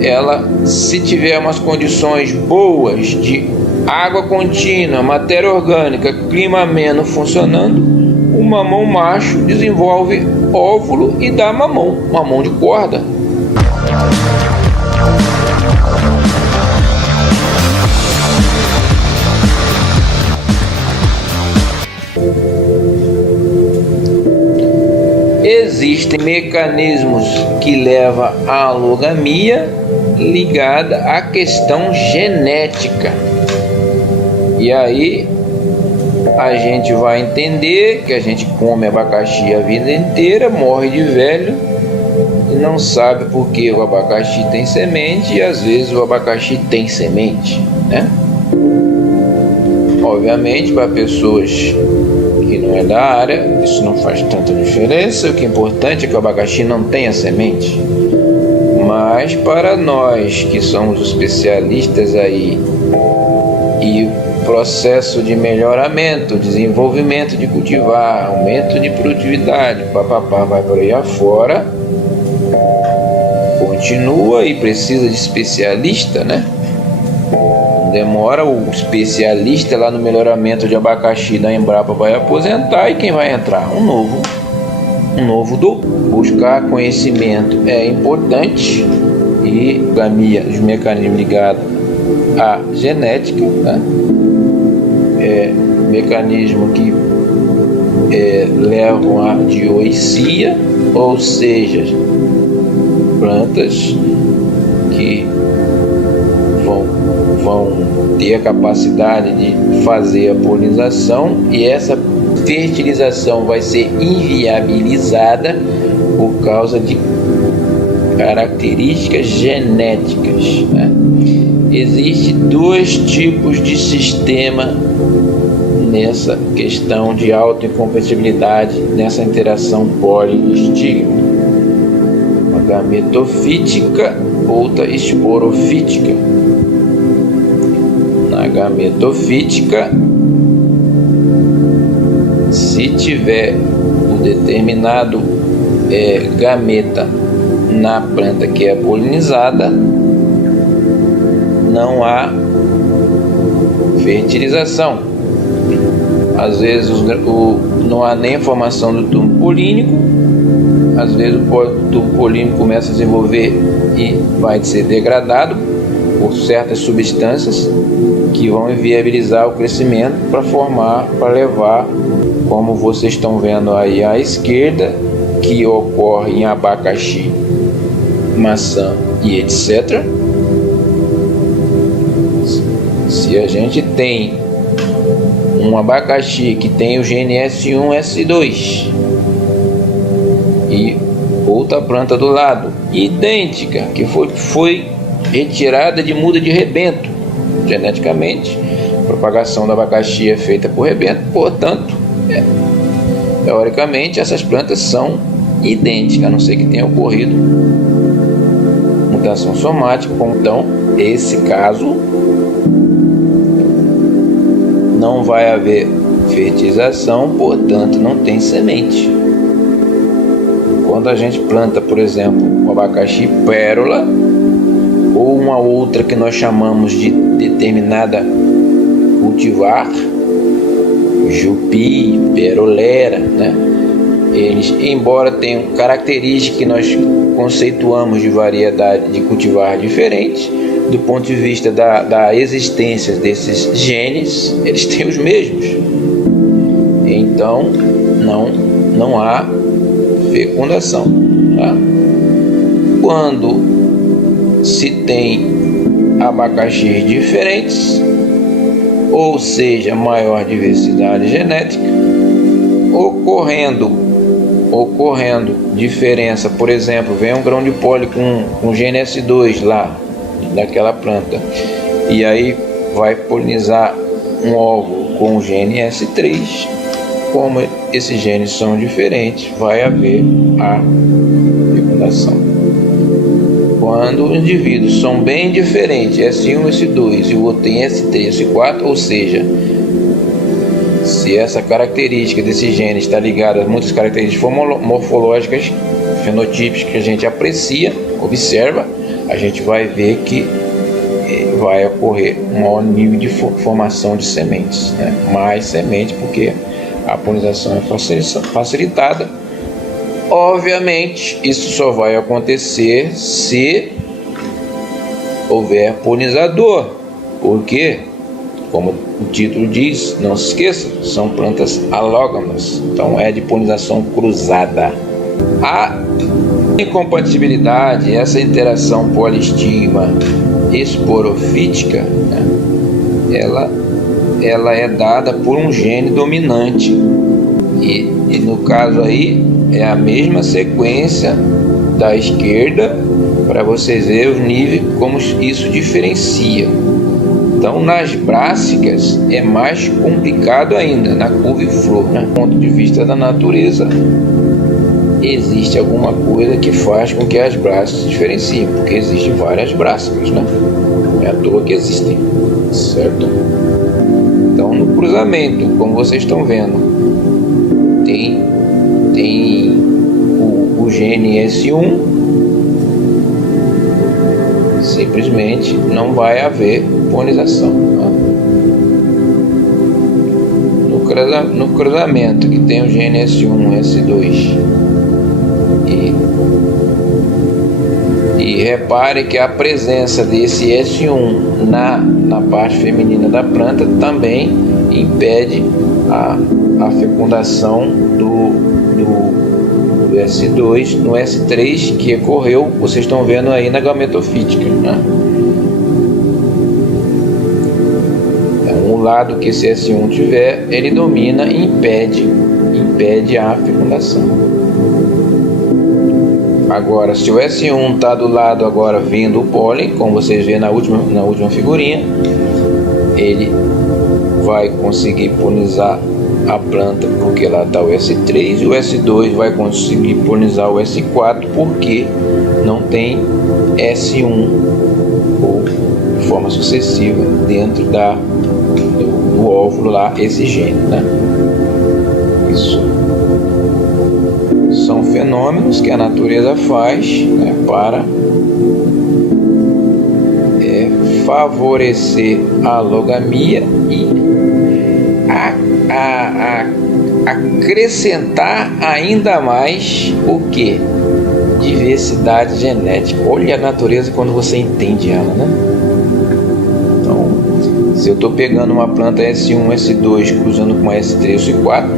ela, se tiver umas condições boas de água contínua, matéria orgânica, clima ameno funcionando, o mamão macho desenvolve óvulo e dá mamão de corda. Existem mecanismos que levam à alogamia ligada à questão genética. E aí a gente vai entender que a gente come abacaxi a vida inteira, morre de velho e não sabe por que o abacaxi tem semente e às vezes o abacaxi tem semente, né? Obviamente, para pessoas que não é da área, isso não faz tanta diferença. O que é importante é que o abacaxi não tenha semente. Mas para nós que somos especialistas aí, e o processo de melhoramento, desenvolvimento de cultivar, aumento de produtividade, papapá, vai por aí afora, continua e precisa de especialista, né? Demora, o especialista lá no melhoramento de abacaxi da Embrapa vai aposentar e quem vai entrar? Um novo doutor. Buscar conhecimento é importante e gamia, os mecanismos ligados à genética, né? Mecanismo que levam à dioicia, ou seja, plantas que vão ter a capacidade de fazer a polinização e essa fertilização vai ser inviabilizada por causa de características genéticas, né? Existem dois tipos de sistema nessa questão de autoincompatibilidade, nessa interação poli-estigma: uma gametofítica, outra esporofítica. Na gametofítica, se tiver um determinado gameta na planta que é polinizada, não há fertilização. Às vezes não há nem formação do tubo polínico, às vezes o tubo polínico começa a desenvolver e vai ser degradado por certas substâncias que vão inviabilizar o crescimento para levar, como vocês estão vendo aí à esquerda, que ocorre em abacaxi, maçã e etc. Se a gente tem um abacaxi que tem o gene S1, S2 e outra planta do lado idêntica, que foi retirada de muda de rebento geneticamente, a propagação do abacaxi é feita por rebento, portanto, teoricamente essas plantas são idênticas, a não ser que tenha ocorrido mutação somática. Então, esse caso não vai haver fertilização, portanto não tem semente. Quando a gente planta, por exemplo, o abacaxi pérola ou uma outra que nós chamamos de determinada cultivar, jupi, perolera, né? Eles, embora tenham características que nós conceituamos de variedade de cultivar diferentes, do ponto de vista da existência desses genes, eles têm os mesmos. Então não há fecundação, tá? Quando se tem abacaxis diferentes, ou seja, maior diversidade genética, ocorrendo diferença, por exemplo, vem um grão de pólen com gene S2 lá daquela planta, e aí vai polinizar um óvulo com o gene S3, como esses genes são diferentes, vai haver a fecundação. Quando os indivíduos são bem diferentes, S1, S2, e o outro tem S3, S4, ou seja, se essa característica desse gene está ligada a muitas características morfológicas, fenotípicas que a gente aprecia, observa, a gente vai ver que vai ocorrer um maior nível de formação de sementes, né? Mais semente, porque a polinização é facilitada. Obviamente, isso só vai acontecer se houver polinizador, porque, como o título diz, não se esqueça, são plantas alógamas, então é de polinização cruzada. A incompatibilidade, essa interação polistigma esporofítica, né, ela é dada por um gene dominante, e no caso aí é a mesma sequência da esquerda, para vocês verem os níveis, como isso diferencia. Então, nas brássicas é mais complicado ainda, na couve-flor, né? Do ponto de vista da natureza, existe alguma coisa que faz com que as brássicas se diferenciem, porque existem várias brássicas, né? Não é à toa que existem, certo? Então, no cruzamento, como vocês estão vendo, tem o gene S1, simplesmente não vai haver polinização, né? No cruzamento que tem o gene S1, S2 e repare que a presença desse S1 na parte feminina da planta também impede a fecundação do S2 no S3 que ocorreu, vocês estão vendo aí na gametofítica, né? Então, o lado que esse S1 tiver, ele domina e impede a fecundação. Agora, se o S1 está do lado agora vindo o pólen, como vocês vêem na última figurinha, ele vai conseguir polinizar a planta, porque lá está o S3, e o S2 vai conseguir polinizar o S4, porque não tem S1 ou de forma sucessiva dentro do óvulo lá, esse gene, né? Isso são fenômenos que a natureza faz, né, para favorecer a alogamia e acrescentar ainda mais o que? Diversidade genética. Olha a natureza quando você entende ela, né? Então, se eu estou pegando uma planta S1, S2 cruzando com S3, S4,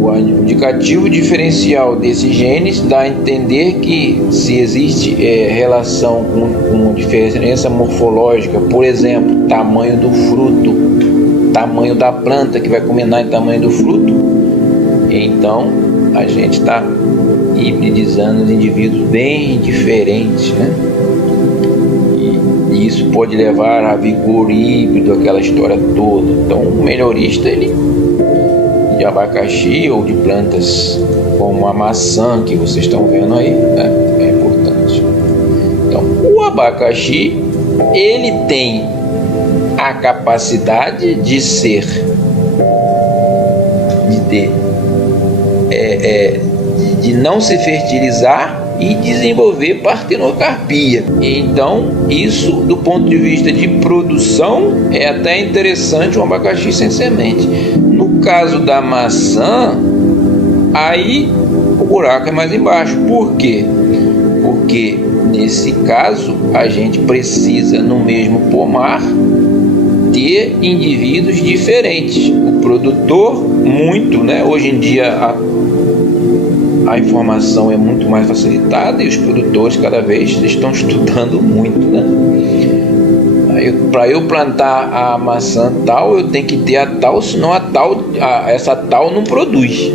o indicativo diferencial desses genes dá a entender que se existe relação com diferença morfológica, por exemplo, tamanho do fruto, tamanho da planta que vai combinar em tamanho do fruto, então a gente está hibridizando os indivíduos bem diferentes, né? E isso pode levar a vigor híbrido, aquela história toda. Então o melhorista, ele de abacaxi ou de plantas como a maçã que vocês estão vendo aí, né, é importante. Então o abacaxi, ele tem a capacidade de não se fertilizar e desenvolver partenocarpia. Então, isso do ponto de vista de produção é até interessante, um abacaxi sem semente. No caso da maçã, aí o buraco é mais embaixo. Por quê? Porque nesse caso a gente precisa no mesmo pomar ter indivíduos diferentes. O produtor muito, né? Hoje em dia a informação é muito mais facilitada e os produtores cada vez estão estudando muito, né? Para eu plantar a maçã tal, eu tenho que ter a tal, senão essa tal não produz.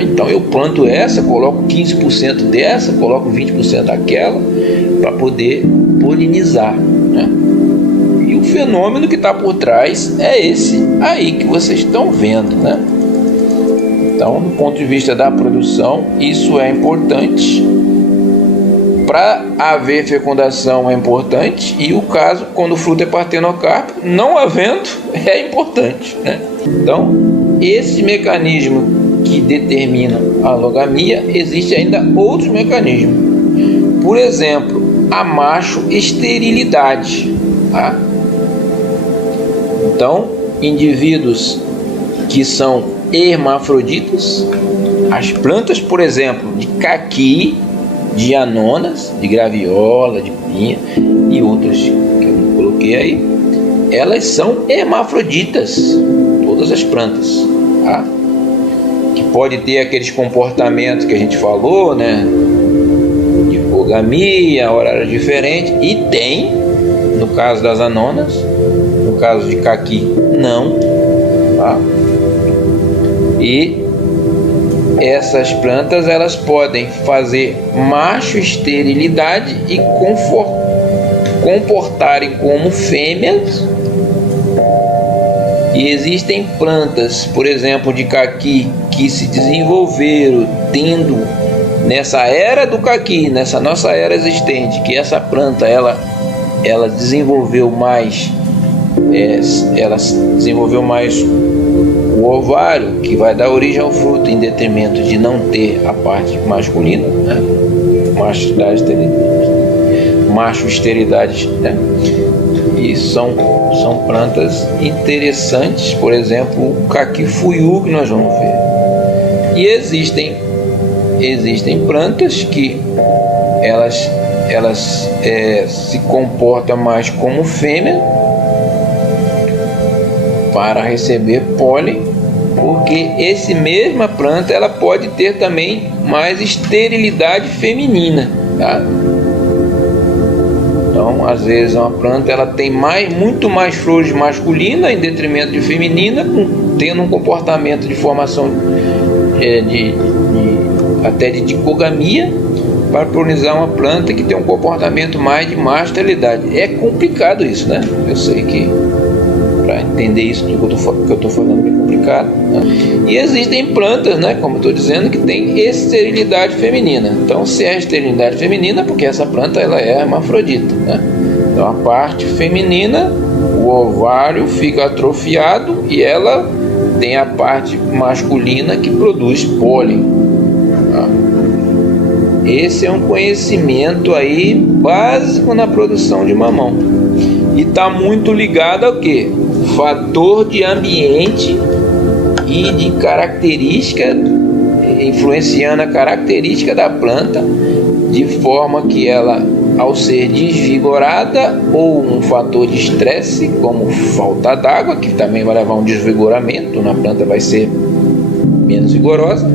Então eu planto essa, coloco 15% dessa, coloco 20% daquela, para poder polinizar, né? E o fenômeno que está por trás é esse aí que vocês estão vendo, né? Então, do ponto de vista da produção, isso é importante. Para haver fecundação é importante, e o caso, quando o fruto é partenocárpico, não havendo, é importante, né? Então, esse mecanismo que determina a alogamia, existe ainda outros mecanismos. por exemplo, a macho esterilidade, tá? Então, indivíduos que são hermafroditas, as plantas, por exemplo, de caqui, de anonas, de graviola, de pinha e outras que eu não coloquei aí, elas são hermafroditas, todas as plantas, tá? Que pode ter aqueles comportamentos que a gente falou, né? De hipogamia, horários diferentes, e tem, no caso das anonas, no caso de caqui, não, tá? E essas plantas, elas podem fazer macho esterilidade e comportarem como fêmeas. E existem plantas, por exemplo, de caqui, que se desenvolveram tendo nessa era do caqui, nessa nossa era existente, que essa planta ela desenvolveu mais, ela desenvolveu mais o ovário, que vai dar origem ao fruto, em detrimento de não ter a parte masculina, né? Macho esterilidade, né? E são plantas interessantes, por exemplo, o caquifuiu, que nós vamos ver. E existem plantas que elas se comportam mais como fêmea para receber pólen, porque essa mesma planta ela pode ter também mais esterilidade feminina, tá? Então, às vezes uma planta ela tem muito mais flores masculinas em detrimento de feminina, tendo um comportamento de formação até de dicogamia, para polinizar uma planta que tem um comportamento mais de masterilidade. É complicado isso, né? Eu sei que para entender isso que eu estou falando é complicado, né? E existem plantas, né, como eu estou dizendo, que tem esterilidade feminina. Então, se é esterilidade feminina, porque essa planta ela é hermafrodita, né? Então, a parte feminina, o ovário fica atrofiado e ela tem a parte masculina que produz pólen, tá? Esse é um conhecimento aí básico na produção de mamão. E está muito ligado ao quê? Fator de ambiente e de característica, influenciando a característica da planta, de forma que ela, ao ser desvigorada, ou um fator de estresse, como falta d'água, que também vai levar a um desvigoramento, na planta vai ser menos vigorosa,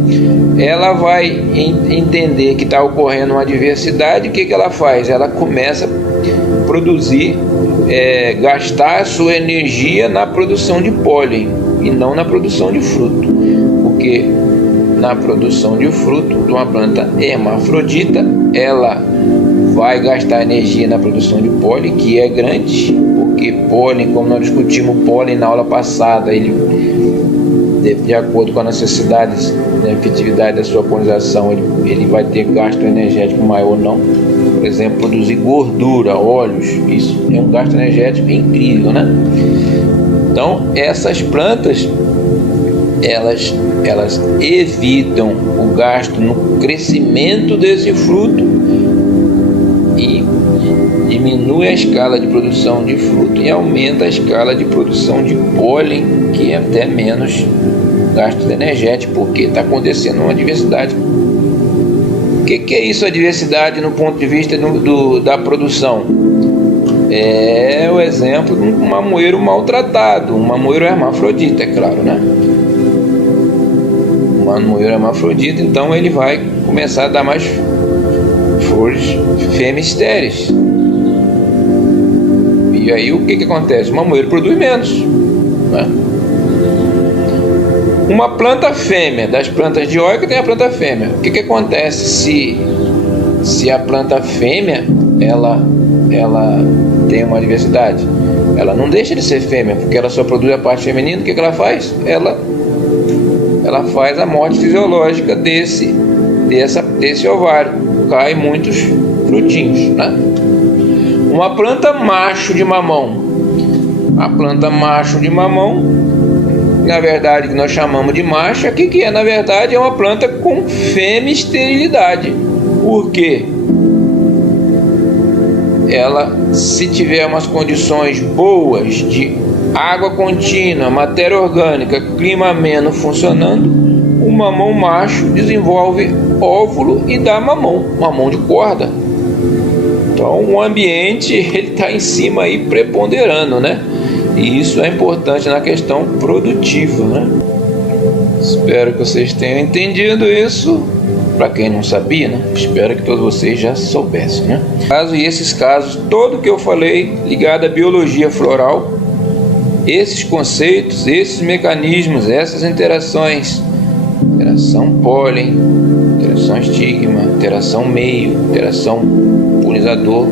ela vai entender que está ocorrendo uma adversidade. O que ela faz? Ela começa a produzir, gastar a sua energia na produção de pólen e não na produção de fruto, porque na produção de fruto de uma planta hermafrodita ela vai gastar energia na produção de pólen, que é grande, porque pólen, como nós discutimos pólen na aula passada, ele, de acordo com as necessidades da efetividade da sua polinização, ele vai ter gasto energético maior ou não. Por exemplo, produzir gordura, óleos, isso é um gasto energético incrível, né? Então, essas plantas, elas evitam o gasto no crescimento desse fruto e diminui a escala de produção de fruto e aumenta a escala de produção de pólen, que é até menos gasto energético, porque está acontecendo uma adversidade. O que é isso, a diversidade no ponto de vista da produção? É o exemplo de um mamoeiro maltratado, um mamoeiro hermafrodita, é claro, né? Um mamoeiro hermafrodita, então ele vai começar a dar mais flores fêmeas estéreis. E aí o que acontece? O mamoeiro produz menos, né? Uma planta fêmea, das plantas dioicas tem a planta fêmea. O que acontece se a planta fêmea ela tem uma diversidade? Ela não deixa de ser fêmea, porque ela só produz a parte feminina. O que ela faz? Ela faz a morte fisiológica desse ovário. Cai muitos frutinhos, né? Uma planta macho de mamão. A planta macho de mamão, na verdade, que nós chamamos de macho, aqui que na verdade é uma planta com fêmea esterilidade. Por quê? ela, se tiver umas condições boas de água contínua, matéria orgânica, clima ameno funcionando, o mamão macho desenvolve óvulo e dá mamão de corda. Então o ambiente ele está em cima aí preponderando, né? E isso é importante na questão produtiva, né? Espero que vocês tenham entendido isso. Para quem não sabia, né? Espero que todos vocês já soubessem, né? E esses casos, todo que eu falei ligado à biologia floral, esses conceitos, esses mecanismos, essas interações, interação pólen, interação estigma, interação meio, interação polinizador,